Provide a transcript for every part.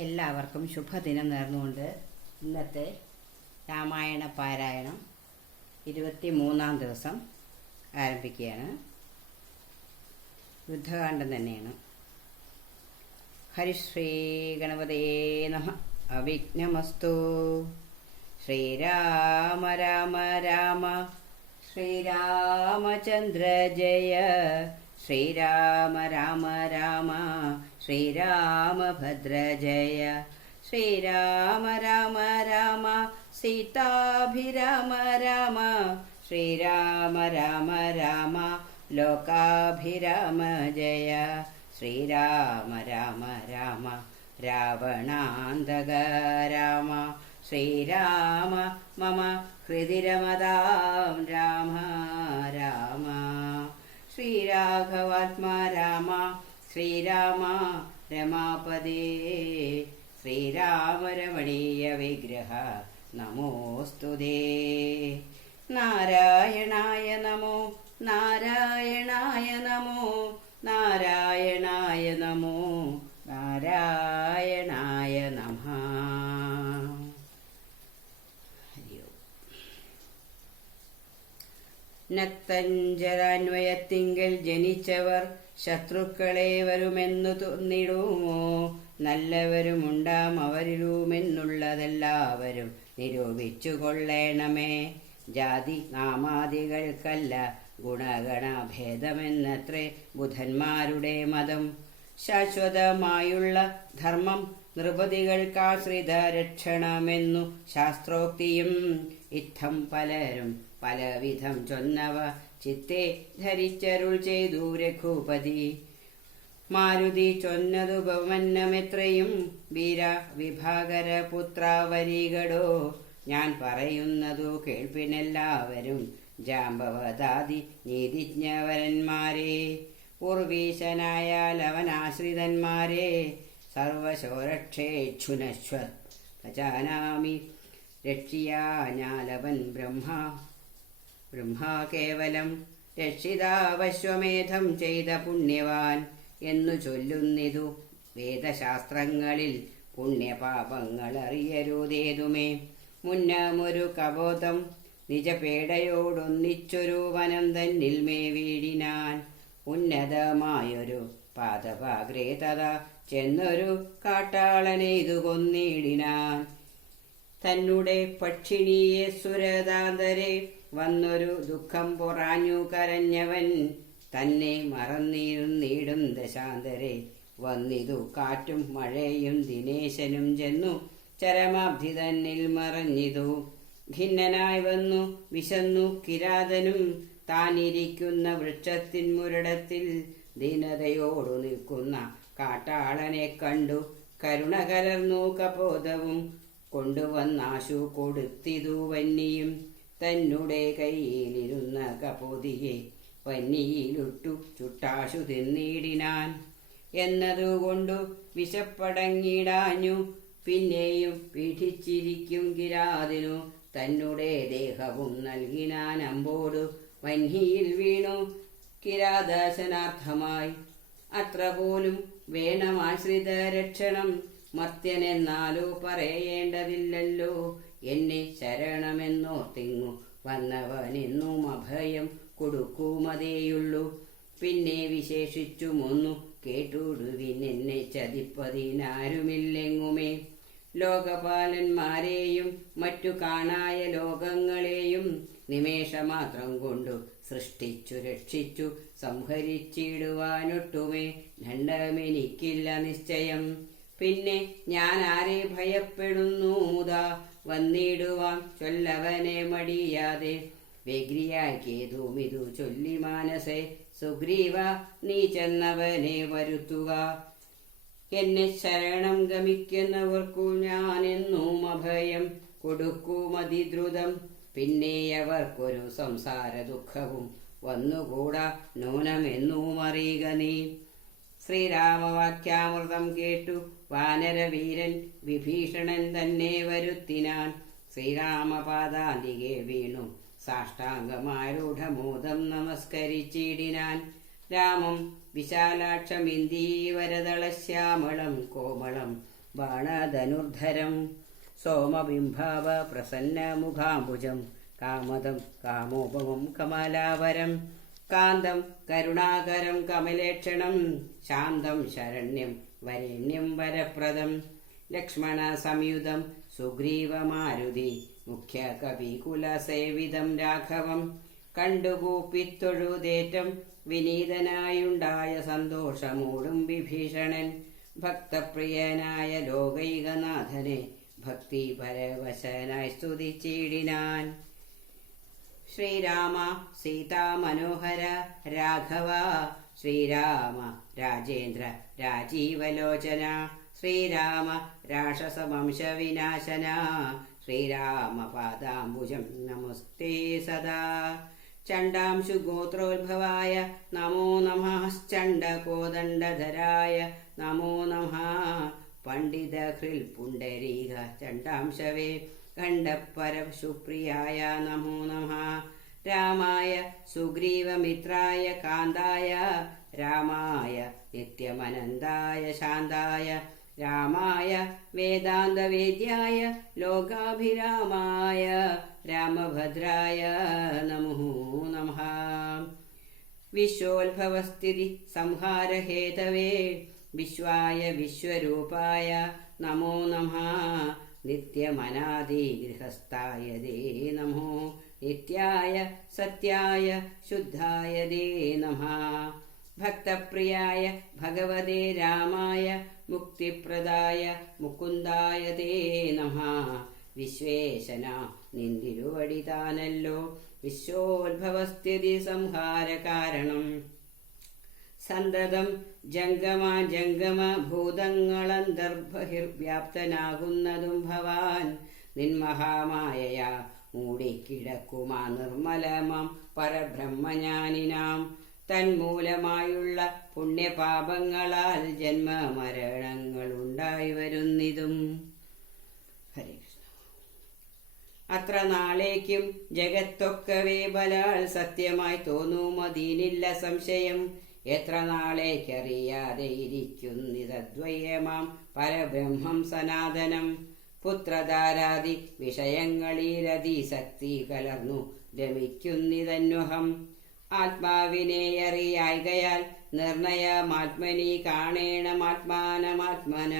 എല്ലാവർക്കും ശുഭദിനം നേർന്നുകൊണ്ട് ഇന്നത്തെ രാമായണ പാരായണം 23-ാം ദിവസം ആരംഭിക്കുകയാണ്. യുദ്ധകാന്ഡം തന്നെയാണ്. ഹരിശ്രീ ഗണപതേ നമഃ. അവിഘ്നമസ്തു. ശ്രീരാമ രാമ രാമ ശ്രീരാമചന്ദ്ര ജയ. ശ്രീരാമ രാമ രാമ ശ്രീരാമഭദ്ര ജയ. ശ്രീരാമ രാമ രാമ സീതാഭിരാമ രാമ. ശ്രീരാമ രാമ രാമ ലോകാഭിരാമ ജയ. ശ്രീരാമ രാമ രാമ രാവണാന്തക രാമ. ശ്രീരാമ മമ ഹൃദി രമതാം രാമ രാമ. ശ്രീരാഘവാത്മാ രാമ ശ്രീരാമ രമാപദേ. ശ്രീരാമ രമണീയ വിഗ്രഹ നമോസ്തുതേ. നാരായണായ നമോ നാരായണായ നമോ നാരായണായ നമോ നാരായണായ നമഃ. നക്തഞ്ജരാന്വയത്തിങ്കൽ ജനിച്ചവർ ശത്രുക്കളെ വരുമെന്നു തോന്നിടുമോ? നല്ലവരുമുണ്ടാം അവരിലുമെന്നുള്ളതെല്ലാവരും നിരൂപിച്ചു കൊള്ളേണമേ. ജാതി നാമാദികൾക്കല്ല ഗുണഗണഭേദമെന്നത്രേ ബുധന്മാരുടെ മതം. ശാശ്വതമായുള്ള ധർമ്മം നൃപതികൾക്കാശ്രിത രക്ഷണമെന്നു ശാസ്ത്രോക്തിയും ഇത്തം പലരും പലവിധം ചൊന്നവ ചിത്തെ ധരിച്ചരുൾ ചെയ്തു രഘുപതി. മാരുതി ചൊന്നതു ഭവന്നമെത്രയും വീര വിഭാകര പുത്രാവരികടോ. ഞാൻ പറയുന്നതു കേൾപ്പിനെല്ലാവരും ജാമ്പവതാദി നീതിജ്ഞവരന്മാരെ. പൂർവീശനായാൽ അവനാശ്രിതന്മാരെ സർവശോരക്ഷേക്ഷുനശ്വ ഭജാനാമി. രക്ഷിയാഞ്ഞാലവൻ ബ്രഹ്മാ കേവലം രക്ഷിതാവശ്വമേധം ചെയ്ത പുണ്യവാൻ എന്നു ചൊല്ലുന്നിതു വേദശാസ്ത്രങ്ങളിൽ. പുണ്യപാപങ്ങൾ അറിയരുതേതുമേ. മുന്നമൊരു കബോധം നിജപേടയോടൊന്നിച്ചൊരു വനം തന്നിൽ മേവീടിനാൻ. ഉന്നതമായൊരു പാദപാഗ്രേ തഥാ ചെന്നൊരു കാട്ടാളനെയ്തു കൊന്നിടിനാൻ. തന്നുടെ പക്ഷിണിയെ സുരതാന്തരെ വന്നൊരു ദുഃഖം പൊറാഞ്ഞു കരഞ്ഞവൻ. തന്നെ മറന്നിരുന്നിടും ദശാന്തരെ വന്നിതു കാറ്റും മഴയും. ദിനേശനും ചെന്നു ചരമാബ്ധി തന്നിൽ മറഞ്ഞിതു. ഖിന്നനായി വന്നു വിശന്നു കിരാതനും. താനിരിക്കുന്ന വൃക്ഷത്തിൻ മുരടത്തിൽ ദീനതയോടു നിൽക്കുന്ന കാട്ടാളനെ കണ്ടു കരുണ കലർന്നു കപോതവും കൊണ്ടുവന്നാശു കൊടുത്തിതു വന്നിയും. തന്നുടെ കയ്യിലിരുന്ന കപോതിയെ വന്നിയിലിട്ടു ചുട്ടാശു തിന്നിടിനാൻ. എന്നതുകൊണ്ടു വിശപ്പടങ്ങിടാഞ്ഞു പിന്നെയും പീഡിച്ചിരിക്കും കിരാതിനു. തന്നുടെ ദേഹവും നൽകിനാൻ അമ്പോടു വന്ഹിയിൽ വീണു കിരാദാശനാർത്ഥമായി. അത്ര പോലും വേണമാശ്രിത രക്ഷണം. മർത്യനെന്നാലോ പറയേണ്ടതില്ലല്ലോ. എന്നെ ശരണമെന്നോർത്തിങ്ങു വന്നവനെന്നും അഭയം കൊടുക്കുമതേയുള്ളൂ. പിന്നെ വിശേഷിച്ചുമൊന്നു കേട്ടുടുവിൻ എന്നെ ചതിപ്പതിനാരുമില്ലെങ്ങുമേ. ലോകപാലന്മാരെയും മറ്റു കാണായ ലോകങ്ങളെയും നിമേഷമാത്രം കൊണ്ടു സൃഷ്ടിച്ചു രക്ഷിച്ചു സംഹരിച്ചിടുവാനൊട്ടുമേ ദണ്ഡമെനിക്കില്ല നിശ്ചയം. പിന്നെ ഞാൻ ആരെ ഭയപ്പെടുന്നൂതാ വന്നിടുവാൻ ചൊല്ലവനെ മടിയാതെ. വ്യഗ്രിയാക്കിയതുമിതു ചൊല്ലി മാനസേ സുഗ്രീവ നീ ചെന്നവനെ വരുത്തുക. എന്നെ ശരണം ഗമിക്കുന്നവർക്കു ഞാനെന്നും അഭയം കൊടുക്കുമതിദ്രുതം. പിന്നെ അവർക്കൊരു സംസാര ദുഃഖവും വന്നുകൂടാ നൂനമെന്നും അറിയുക നീ. ശ്രീരാമവാക്യാമൃതം കേട്ടു വാനരവീരൻ വിഭീഷണൻ തന്നെ വരുത്തിനാൻ. ശ്രീരാമപാദാന്തികെ വീണു സാഷ്ടാംഗമാരൂഢമോദം നമസ്കരിച്ചിടിനാൻ. രാമം വിശാലാക്ഷമിന്ദീവരദളശ്യാമളം കോമളം ബാണധനുർധരം സോമബിംബാവ പ്രസന്നമുഖാംബുജം കാമദം കാമോപമം കമലാവരം കാന്തം കരുണാകരം കമലേക്ഷണം ശാന്തം ശരണ്യം വരേണ്യം വരപ്രദം ലക്ഷ്മണ സംയുതം സുഗ്രീവമാരുതി മുഖ്യ കവികുലസേവിതം രാഘവം കണ്ടുകൂപ്പിത്തൊഴുതേറ്റം വിനീതനായുണ്ടായ സന്തോഷമൂടും വിഭീഷണൻ ഭക്തപ്രിയനായ ലോകൈകനാഥനെ ഭക്തി പരവശനായി സ്തുതിച്ചിടിനാൻ. ശ്രീരാമ സീതാമനോഹര രാഘവ ശ്രീരാമ രാജേന്ദ്ര രാജീവലോചന ശ്രീരാമ രാക്ഷസവംശവിനാശന ശ്രീരാമ പാദാംബുജം നമസ്തേ സദാ. ചണ്ഡാംശുഗോത്രോദ്ഭവായ നമോ നമഃ ചണ്ഡകോദണ്ഡധരായ നമോ നമഃ പണ്ഡിതഹൃൽ പുണ്ടരീക ചണ്ഡാംശവേ ഖണ്ഡപരശുപ്രിയായ നമോ നമഃ രാമായ സുഗ്രീവമിത്രായ കാന്തായ രാമായ നിത്യമനന്തായ ശാന്തായ രാമായ വേദാന്തവേദ്യായ ലോകാഭിരാമായ രാമഭദ്രായ നമോ നമഃ വിശ്വോത്ഭവസ്ഥിതി സംഹാരഹേതവേ വിശ്വായ വിശ്വരൂപായ നമോ നമഃ നിത്യമനാദിഗൃഹസ്ഥായ ദേ നമോ നിത്യായ സത്യായ ശുദ്ധായ ദേ നമഃ ഭക്തപ്രിയായ ഭഗവതേ രാമായ മുക്തിപ്രദായ മുകുന്ദായ ദേ നമഃ വിശ്വേശന നിന്തിരുവടിതാനല്ലോ വിശ്വോത്ഭവസ്ഥിതി സംഹാര കാരണം സന്തതം ജംഗമ ഭൂതങ്ങളന്തർബഹിർവ്യാപ്തനാകുന്നതും ഭവാൻ നിന്മഹാമായയാ മൂടിക്കിടക്കുമാ നിർമ്മലമാം പരബ്രഹ്മജ്ഞാനിനാം തന്മൂലമായുള്ള പുണ്യപാപങ്ങളാൽ ജന്മമരണങ്ങളുണ്ടായി വരുന്നിതും. ഹരേ കൃഷ്ണ. അത്ര നാളേക്കും ജഗത്തൊക്കവേ ബലാൽ സത്യമായി തോന്നുമതീനില്ല സംശയം. എത്ര നാളേക്കറിയാതെ ഇരിക്കുന്നിതദ്വയമാം പരബ്രഹ്മം സനാതനം. പുത്രധാരാദി വിഷയങ്ങളിലതിശക്തി കലർന്നു രമിക്കുന്നിതന്വഹം. ആത്മാവിനെ അറിയായികയാൽ നിർണയമാത്മനി കാണേണമാത്മാനമാത്മന.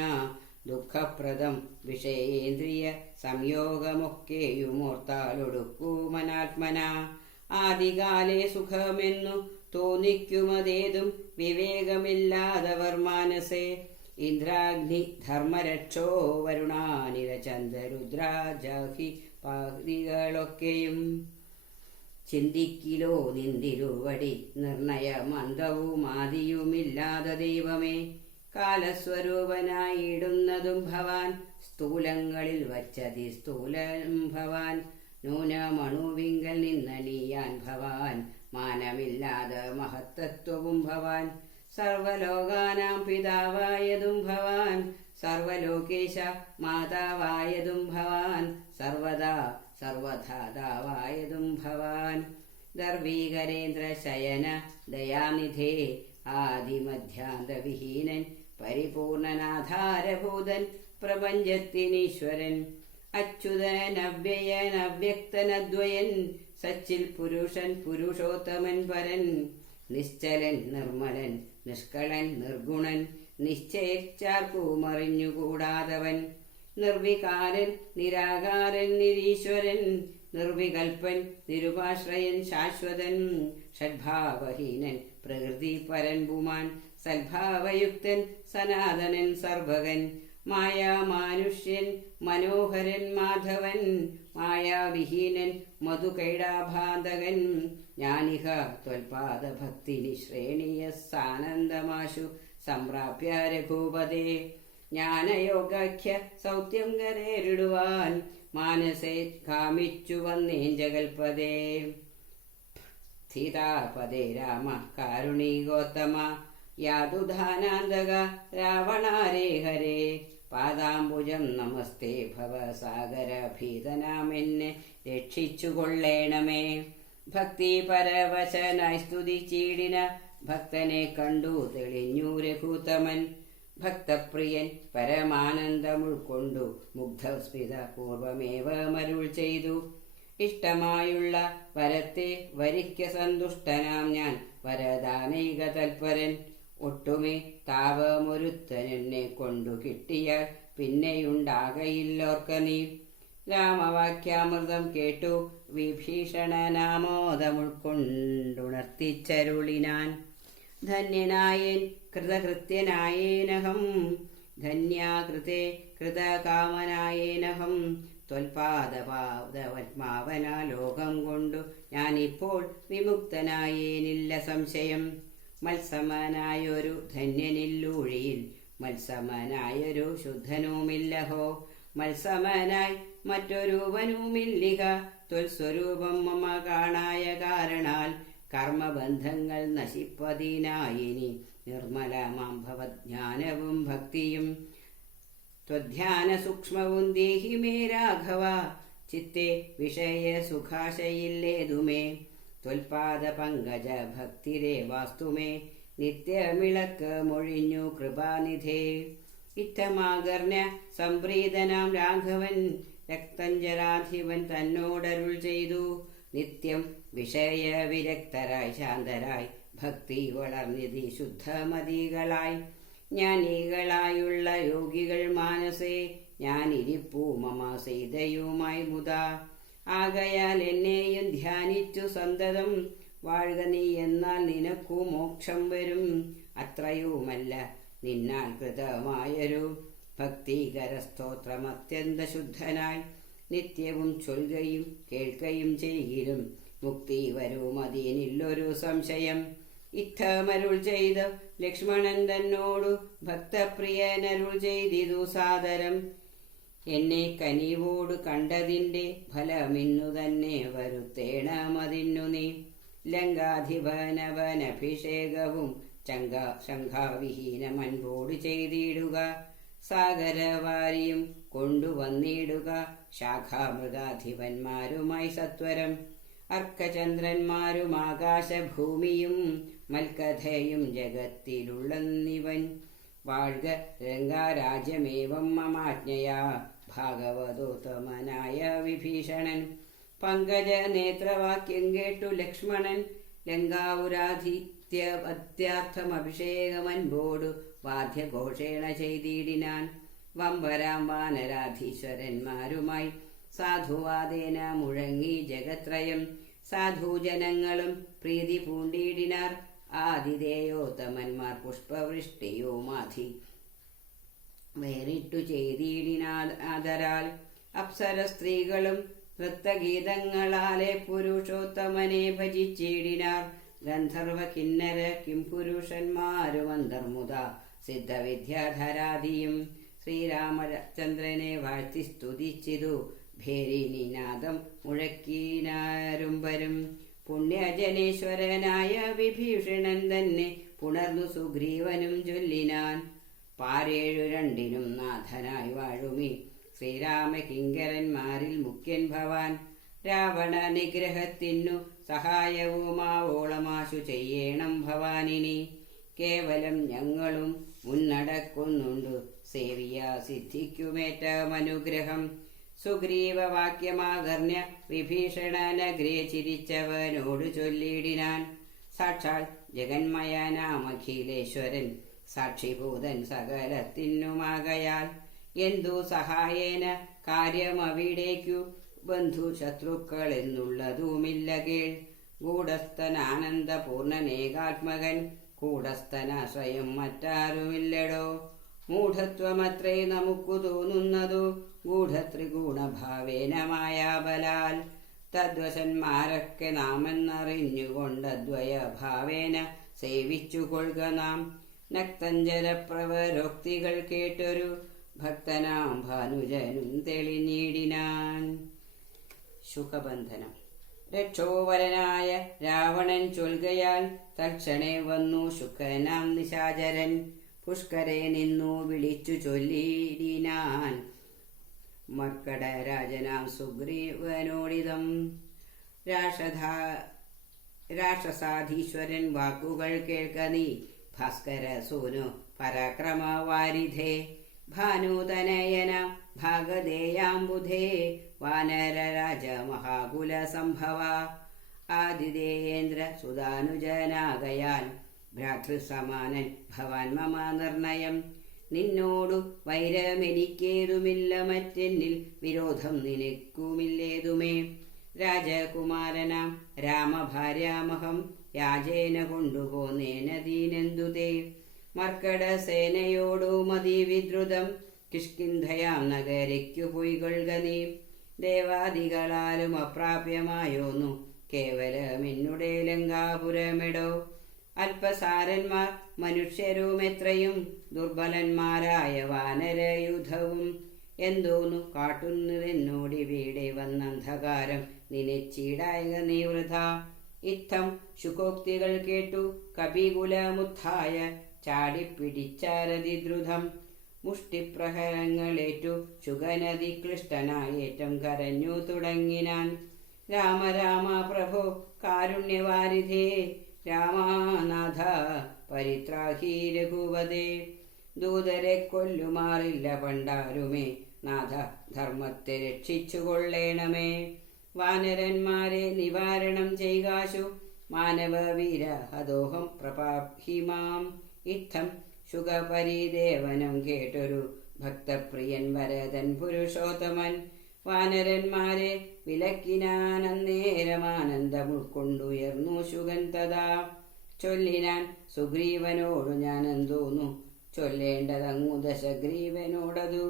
ദുഃഖപ്രദം വിഷയേന്ദ്രിയ സംയോഗമൊക്കെയുമോർത്താലൊടുക്കുമനാത്മന. ആദികാലേ സുഖമെന്നു തോന്നിക്കുമതേതും വിവേകമില്ലാതവർ മാനസേ. ഇന്ദ്രാഗ്നി ധർമ്മരക്ഷോ വരുണാനിരചന്ദ്രരുദ്രാജാഹി പാതികളൊക്കെയും ചിന്തിക്കിലോ നിന്തിരുവടി നിർണയമന്തവുമാദിയുമില്ലാതെ ദൈവമേ. കാലസ്വരൂപനായിടുന്നതും ഭവാൻ സ്ഥൂലങ്ങളിൽ വച്ചതി സ്ഥൂലം ഭവാൻ. നൂനമണുവിങ്കൽ നിന്നണിയാൻ ഭവാൻ മാനമില്ലാതെ മഹത്തത്വവും ഭവാൻ. സർവലോകാനാം പിതാവായതും ഭവാൻ സർവലോകേശ മാതാവായതും ഭവാൻ സർവദാ സർവധാതാവായതും ഭവാൻ. ദർവീകരേന്ദ്ര ശയന ദയാനിധേ ആദിമധ്യാന്തവിഹീനൻ പരിപൂർണനാധാരഭൂതൻ പ്രപഞ്ചത്തിനീശ്വരൻ. അച്യുതൻ അവ്യയൻ അവ്യക്തനദ്വയൻ സച്ചിൽ പുരുഷൻ പുരുഷോത്തമൻ പരൻ. നിശ്ചലൻ നിർമ്മലൻ നിഷ്കളൻ നിർഗുണൻ നിശ്ചയിച്ചാർക്കുമറിഞ്ഞുകൂടാതവൻ. നിർവികാരൻ നിരാകാരൻ നിരീശ്വരൻ നിർവികൽപ്പൻ നിരുപാശ്രയൻ ശാശ്വതൻ. ഷഡ്ഭാവഹീനൻ പ്രകൃതി പരൻ പുമാൻ സദ്ഭാവയുക്തൻ സനാതനൻ സർവകൻ. മായാമാനുഷ്യൻ മനോഹരൻ മാധവൻ മായാവിഹീനൻ മധുകൈടാഭാന്തകൻ. ജ്ഞാനിക ത്വൽപാദഭക്തിനി ശ്രേണിയ സാനന്ദമാശു സംപ്രാപ്യ രഘുപതേ. ജ്ഞാനയോഗാഖ്യ സൗത്യം കരേരിടുവാൻ മാനസേ കാമിച്ചു വന്നേൻ ജഗൽപദേ. സീതാപദേ രാമ കാരുണികോത്തമ യാതുധാനാന്തക രാവണാരേ ഹരേ. പാദാംബുജം നമസ്തേ ഭവസാഗര ഭീതനാമെന്നെ രക്ഷിച്ചുകൊള്ളേണമേ. ഭക്തി പരവശനായി സ്തുതിച്ചിടിന ഭക്തനെ കണ്ടു തെളിഞ്ഞു രഘുത്തമൻ. ഭക്തപ്രിയൻ പരമാനന്ദമുൾക്കൊണ്ടു മുഗ്ധസ്മിത പൂർവമേവ മരുൾ ചെയ്തു. ഇഷ്ടമായുള്ള വരത്തെ വരിക്ക സന്തുഷ്ടനാം ഞാൻ വരദാനൈക തൽപരൻ. ഒട്ടുമേ താപമൊരുത്തനെന്നെ കൊണ്ടു കിട്ടിയാൽ പിന്നെയുണ്ടാകയില്ലോർക്ക നീ. രാമവാക്യാമൃതം കേട്ടു വിഭീഷണനാമോദമുൾക്കൊണ്ടുണർത്തിച്ചരുളിനാൻ. ധന്യനായേൻ കൃതകൃത്യനായേനഹം ധന്യാകൃതേ കൃതകാമനായേനഹം. ത്വൽപാദപാദപത്മാവന ലോകം കൊണ്ടു ഞാനിപ്പോൾ വിമുക്തനായേനില്ല സംശയം. മത്സമനായൊരു ധന്യനില്ലൂഴിയിൽ മത്സമനായൊരു ശുദ്ധനുമില്ലഹോ. മത്സമനായി മറ്റൊരുവനുമില്ലിക ത്വൽസ്വരൂപം മമ കാണായ കാരണാൽ. കർമ്മബന്ധങ്ങൾ നശിപ്പതിനായിനി നിർമ്മലമാം ഭവജ്ഞാനവും ഭക്തിയും. ത്വധ്യാന സൂക്ഷ്മവും ദേഹി മേ രാഘവ ചിത്തെ വിഷയ സുഖാശയില്ലേതുമേ. ത്വൽപാദ പങ്കജ ഭക്തിരേ വാസ്തുമേ നിത്യമിളക്ക് മൊഴിഞ്ഞു കൃപാനിധേ. ഇത്തമാകർണ്യ സംപ്രീതനാം രാഘവൻ രക്തഞ്ജരാധിപൻ തന്നോടരുൾ ചെയ്തു. നിത്യം വിഷയവിരക്തരായി ശാന്തരായി ഭക്തി വളർന്നിതി ശുദ്ധമതികളായി. ജ്ഞാനികളായുള്ള യോഗികൾ മാനസേ ഞാനിരിപ്പൂ മമ സീതയുമായി മുതാ. ആകയാൽ എന്നെയും ധ്യാനിച്ചു സന്തതം വാഴുക നീ എന്നാൽ നിനക്കു മോക്ഷം വരും. അത്രയുമല്ല നിന്നാൽ കൃതമായൊരു ഭക്തികരസ്തോത്രം അത്യന്ത ശുദ്ധനായി നിത്യവും ചൊൽകയും കേൾക്കയും ചെയ്യിലും മുക്തി വരുമതിനില്ലൊരു സംശയം. ഇത്തമരുൾ ചെയ്ത ലക്ഷ്മണൻ തന്നോടു ഭക്തപ്രിയനരുൾ ചെയ്തിതു സാദരം. എന്നെ കനിവോട് കണ്ടതിൻ്റെ ഫലമിന്നു തന്നെ വരുത്തേണമതിന്നു നീ. ലങ്കാധിപനവനഭിഷേകവും ശംഖാവിഹീനമൻപോട് ചെയ്തിടുക. സാഗരവാരിയും കൊണ്ടുവന്നിടുക ശാഖാമൃഗാധിപന്മാരുമായി സത്വരം. അർക്കചന്ദ്രന്മാരും ആകാശഭൂമിയും മൽക്കഥയും ജഗത്തിലുള്ളന്നിവൻ. വാഴ്ക രംഗാരാജ്യമേവം മമാജ്ഞയാ ഭാഗവതോത്തമനായ വിഭീഷണൻ. പങ്കജ നേത്രവാക്യം കേട്ടു ലക്ഷ്മണൻ ലങ്കാപുരാധിത്യപത്യാർത്ഥമഭിഷേകമൻപോടു വാദ്യഘോഷേണ ചെയ്തിടിനാൻ. വമ്പരാം വാനരാധീശ്വരന്മാരുമായി സാധുവാദേന മുഴങ്ങി ജഗത്രയം. സാധുജനങ്ങളും പ്രീതി പൂണ്ടിടിനാർ. ആതിഥേയോത്തമന്മാർ പുഷ്പവൃഷ്ടിയുമാധി വേറിട്ടു ചെയ്തിടിനാദരാൽ. അപ്സര സ്ത്രീകളും നൃത്തഗീതങ്ങളാലെ പുരുഷോത്തമനെ ഭജിച്ചിടിനാർ. ഗന്ധർവ കിന്നര കിംപുരുഷന്മാരും അന്തർമുത സിദ്ധവിദ്യാധരാധിയും ശ്രീരാമചന്ദ്രനെ വാഴ്ത്തി സ്തുതിച്ചിതു. ഭേരിനിനാദം മുഴക്കിനാരുംബരും. പുണ്യജനേശ്വരനായ വിഭീഷണൻ തന്നെ പുണർന്നു സുഗ്രീവനും ചൊല്ലിനാൻ. പാരേഴു രണ്ടിനും നാഥനായി വാഴുമി ശ്രീരാമകിങ്കരന്മാരിൽ മുഖ്യൻ ഭവാൻ. രാവണ നിഗ്രഹത്തിനു സഹായവുമാവോളമാശു ചെയ്യണം ഭവാനിനി. കേവലം ഞങ്ങളും മുന്നടക്കുന്നുണ്ടു സേവിയ സിദ്ധിക്കുമേറ്റമനുഗ്രഹം. സുഗ്രീവവാക്യമാകർണ്യ വിഭീഷണനഗ്രേ ചിരിച്ചവനോട് ചൊല്ലിടിനാൻ. സാക്ഷാൽ ജഗന്മയനാമഖിലേശ്വരൻ സാക്ഷിഭൂതൻ സകലത്തിനുമാകയാൽ. എന്തു സഹായേന കാര്യമവിടേക്കു ബന്ധു ശത്രുക്കൾ എന്നുള്ളതുമില്ല കേൾ. ഗൂഢസ്ഥനാനന്ദപൂർണനേകാത്മകൻ കൂടസ്ഥനാശ്രയം മറ്റാരുമില്ലടോ. മൂഢത്വമത്രേ നമുക്കു തോന്നുന്നതു ഗൂഢത്രിഗുണഭാവേന മായാബലാൽ. തദ്വശന്മാരൊക്കെ നാമെന്നറിഞ്ഞുകൊണ്ടദ്വയഭാവേന സേവിച്ചു കൊള്ളുക നാം. നക്തഞ്ജലപ്രവരോക്തികൾ കേട്ടൊരു ഭക്തനാം ഭാനുജനും തെളിഞ്ഞിടിനാൻ. ശുകബന്ധനം. രക്ഷോവരനായ രാവണൻ ചൊൽകയാൽ തൽക്ഷണേ വന്നു ശുക്കനാം നിശാചരൻ. പുഷ്കരെ നിന്നു വിളിച്ചു ചൊല്ലിടിനാൻ മർക്കടരാജനാം സുഗ്രീവനോടിതം. രാക്ഷസാധീശ്വരൻ വാക്കുകൾ കേൾക്ക നീ ഭാസ്കര സൂനു പരാക്രമവാരിധേ ഭാനുതനയന ഭാഗധേയാംബുധേ വാനരരാജ മഹാകുല സംഭവ ആതിഥേയേന്ദ്ര സുതാനുജനാകയാൽ ഭ്രാതൃസമാനൻ ഭവാൻ മമ നിർണയം നിന്നോടു വൈരമെനിക്കേതുമില്ല മറ്റെന്നിൽ വിരോധം നിനക്കുമില്ലേതുമേ രാജകുമാരനാം രാമഭാര്യാമഹം യാചേന കൊണ്ടുപോന്നേന ദീനെന്തുതേ മർക്കട സേനയോടു മതിവിദ്രുതം കിഷ്കിന്ധയാം നഗരയ്ക്കു പൊയ്കൊള്ളുക നീ ദേവാദികളാലും അപ്രാപ്യമായോന്നു കേവലമെന്നുടെ ലങ്കാപുരമെടോ അല്പസാരന്മാർ മനുഷ്യരുമെത്രയും ദുർബലന്മാരായ വാനരയുധവും എന്തോന്നു കാട്ടുന്നതെന്നോടിവിടെ വന്നന്ധകാരം നിനച്ചിടായക നീ വൃഥ ഇത്തം ശുകോക്തികൾ കേട്ടു കപികുലമുത്ഥായ ചാടിപ്പിടിച്ചാരതിദ്രുതം മുഷ്ടിപ്രഹരങ്ങളേറ്റു ശുഗനദി ക്ലിഷ്ടനായേറ്റം കരഞ്ഞു തുടങ്ങിനാൻ രാമ രാമ പ്രഭോ കാരുണ്യവാരിധേ രാമനാഥ പരിത്രാഹി രഘുവതേ ദൂതരെ കൊല്ലുമാറില്ല പണ്ടാരുമേ നാഥ ധർമ്മത്തെ രക്ഷിച്ചു കൊള്ളേണമേ വാനരന്മാരെ നിവാരണം ചെയ്കാശു മാനവവീര ഹദോഹം പ്രപാഹിമാം ഇത്തം ശുഗപരിദേവനം കേട്ടൊരു ഭക്തപ്രിയൻ വരദൻ പുരുഷോത്തമൻ വാനരന്മാരെ വിലക്കിനാനന്നേരമാനന്ദം ഉൾക്കൊണ്ടുയർന്നു ശുഗൻ തഥാ ചൊല്ലിനാൻ സുഗ്രീവനോടു ഞാൻ എന്തോന്നു ചൊല്ലേണ്ടതങ്ങു ദശഗ്രീവനോടതു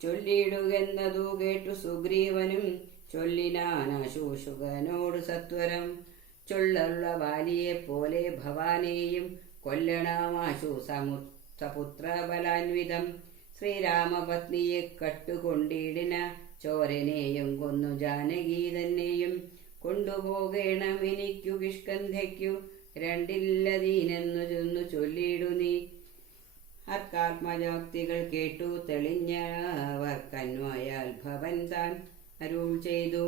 ചൊല്ലിയിടുകെന്നതു കേട്ടു സുഗ്രീവനും ചൊല്ലിനാനാശുശുഗനോട് സത്വരം ചൊല്ലുള്ള ബാലിയെപ്പോലെ ഭവാനെയും കൊല്ലണമാശു സപുത്രബലാൻവിധം ശ്രീരാമപത്നിയെ കട്ടുകൊണ്ടിടിന ചോരനെയും കൊന്നു ജാനകി തന്നെയും കൊണ്ടുപോകേണം എനിക്കു കിഷ്കന്ധയ്ക്കു രണ്ടില്ലതീനെന്നു ചെന്നു ചൊല്ലിയിടു നീ അർക്കാത്മജോക്തികൾ കേട്ടു തെളിഞ്ഞവർക്കന്വയാൽ ഭവൻ താൻ അരുൾ ചെയ്തു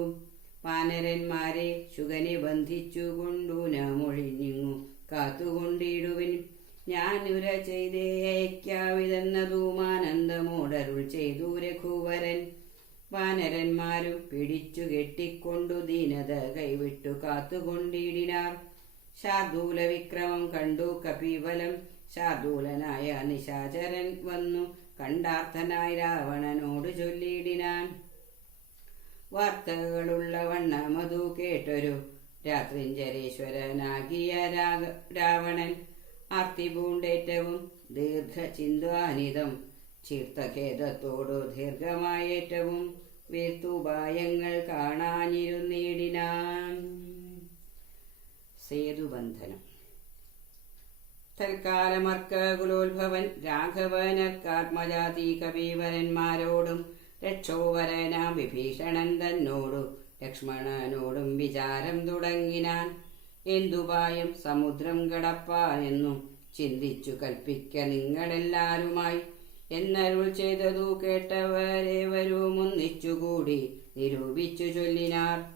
വാനരന്മാരെ ശുഗനെ ബന്ധിച്ചു കൊണ്ടു നാമൊഴിഞ്ഞിങ്ങു കാത്തുകൊണ്ടിടുവിൻ ഞാനുര ചെയ്തേ അയക്കാവിതെന്നതുമാനന്ദമോടരുൾ ചെയ്തു രഘുവരൻ വാനരന്മാരും പിടിച്ചു കെട്ടിക്കൊണ്ടു ദീനത കൈവിട്ടു കാത്തുകൊണ്ടിടിനാർ ശാർദൂല വിക്രമം കണ്ടു കപിബലം ശാർദൂലനായ നിശാചരൻ വന്നു കണ്ടാർത്ഥനായി രാവണനോട് ചൊല്ലിയിടിനാൻ വാർത്തകളുള്ള വണ്ണമതു കേട്ടൊരു രാത്രിഞ്ചരേശ്വരനാകിയ രാവണൻ ആർത്തി പൂണ്ടേറ്റവും ദീർഘചിന്താനിതം ചീർത്തഖേദത്തോടു ദീർഘമായേറ്റവും വീർത്തുപായങ്ങൾ കാണാനിരുന്നിടിനാൻ. സേതുബന്ധനം. തൽക്കാലമർക്കകുലോത്ഭവൻ രാഘവനർക്കാത്മജാതി കവീവരന്മാരോടും രക്ഷോവരനാം വിഭീഷണൻ തന്നോടു ലക്ഷ്മണനോടും വിചാരം തുടങ്ങിനാൻ. എന്തുപായം സമുദ്രം കടപ്പാനെന്നു ചിന്തിച്ചു കൽപ്പിക്ക നിങ്ങളെല്ലാരുമായി എന്നരുൾ ചെയ്തതു കേട്ടവരേവരും ഒന്നിച്ചുകൂടി നിരൂപിച്ചു ചൊല്ലിനാർ.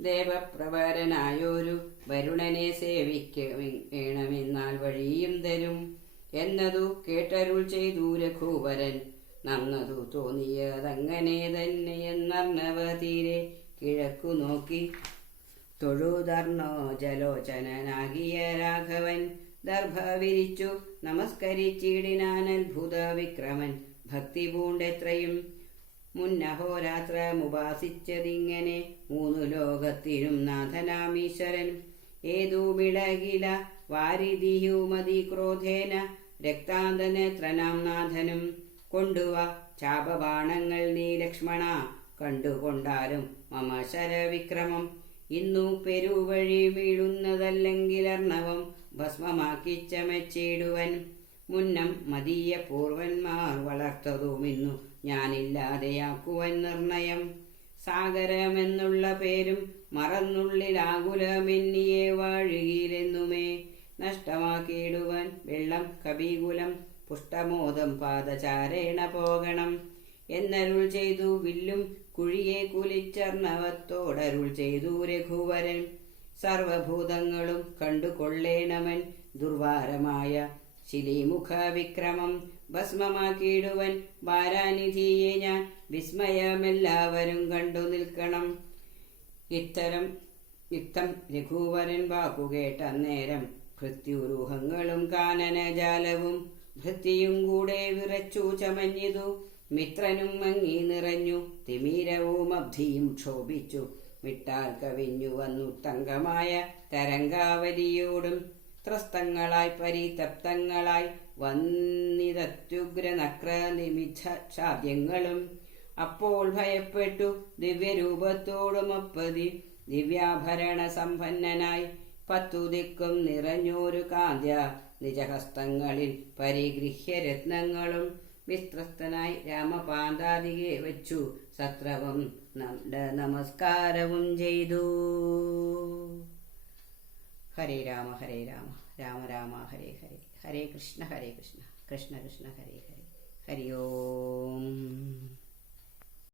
ദേവപ്രവരനായൊരു വരുണനെ സേവിക്കണമെന്നാൽ വഴിയും തരും എന്നതു കേട്ടരുൾ ചെയ്തു രഘുവരൻ. നന്നതു തോന്നിയതങ്ങനെ തന്നെ എന്നർണവതീരെ കിഴക്കു നോക്കി തൊഴുതർണോ ജലോചനാകിയ രാഘവൻ ദർഭ വിരിച്ചു നമസ്കരിച്ചിടിനാൻ അത്ഭുത വിക്രമൻ. ഭക്തി പൂണ്ടെത്രയും മുന്നഹോരാത്രമുപാസിച്ചതിങ്ങനെ മൂന്നു ലോകത്തിനും നാഥനാമീശ്വരൻ. ഏതുമിളകില വാരിധിയുമതി ക്രോധേന രക്താന്തനേത്രനാം നാഥനും. കൊണ്ടുവ ചാപബാണങ്ങൾ നീ ലക്ഷ്മണ കണ്ടുകൊണ്ടാലും മമ ശരവിക്രമം. ഇന്നു പെരുവഴി വീഴുന്നതല്ലെങ്കിൽ അർണവം ഭസ്മമാക്കി ചമച്ചിടുവൻ. മുന്നം മതീയ പൂർവന്മാർ വളർത്തതുമിന്നു ഞാനില്ലാതെയാക്കുവൻ നിർണയം. സാഗരമെന്നുള്ള പേരും മറന്നുള്ളിലാകുലമെന്നിയെ വാഴുകിയിലെന്നുമേ നഷ്ടമാക്കിയിടുവൻ വെള്ളം കപികുലം. പുഷ്ടമോദം പാദചാരേണ പോകണം എന്നരുൾ ചെയ്തു വില്ലും കുഴിയെ കുലിച്ചർണവത്തോടരുൾ ചെയ്തു രഘുവരൻ. സർവഭൂതങ്ങളും കണ്ടുകൊള്ളേണമൻ ദുർവാരമായ ശിലീമുഖ വിക്രമം ഭസ്മമാക്കിയിടുവൻ വാരാനിധിയെ ഞാൻ വിസ്മയമെല്ലാവരും കണ്ടു നിൽക്കണം. യുക്തം രഘുവരൻ വാക്കുകേട്ട അന്നേരം ഭൃത്യുരൂഹങ്ങളും കാനനജാലവും ഭൃത്തിയും കൂടെ വിറച്ചു ചമഞ്ഞിതു. മിത്രനും മങ്ങി നിറഞ്ഞു തിമിരവും അബ്ധിയും ക്ഷോഭിച്ചു. വിട്ടാൽ കവിഞ്ഞു വന്നു തങ്കമായ തരംഗാവലിയോടും ത്രസ്തങ്ങളായി പരിതപ്തങ്ങളായി വന്നിതത്യുഗ്രനക്ര നിമിഷ ഷാദ്യങ്ങളും. അപ്പോൾ ഭയപ്പെട്ടു ദിവ്യരൂപത്തോടുമപ്പതി ദിവ്യാഭരണ സമ്പന്നനായി 10 ദിക്കും നിറഞ്ഞോരു കാന്ത്യ നിജഹസ്തങ്ങളിൽ പരിഗൃഹ്യ രത്നങ്ങളും. വിസ്ത്രസ്തനായി രാമപാന്താദികെ വച്ചു സത്രവം നമസ്കാരവും ചെയ്തു. ഹരേ രാമ ഹരേ രാമ രാമ രാമ ഹരേ ഹരേ, ഹരേ കൃഷ്ണ കൃഷ്ണ കൃഷ്ണ ഹരേ ഹരേ. ഹരി ഓം.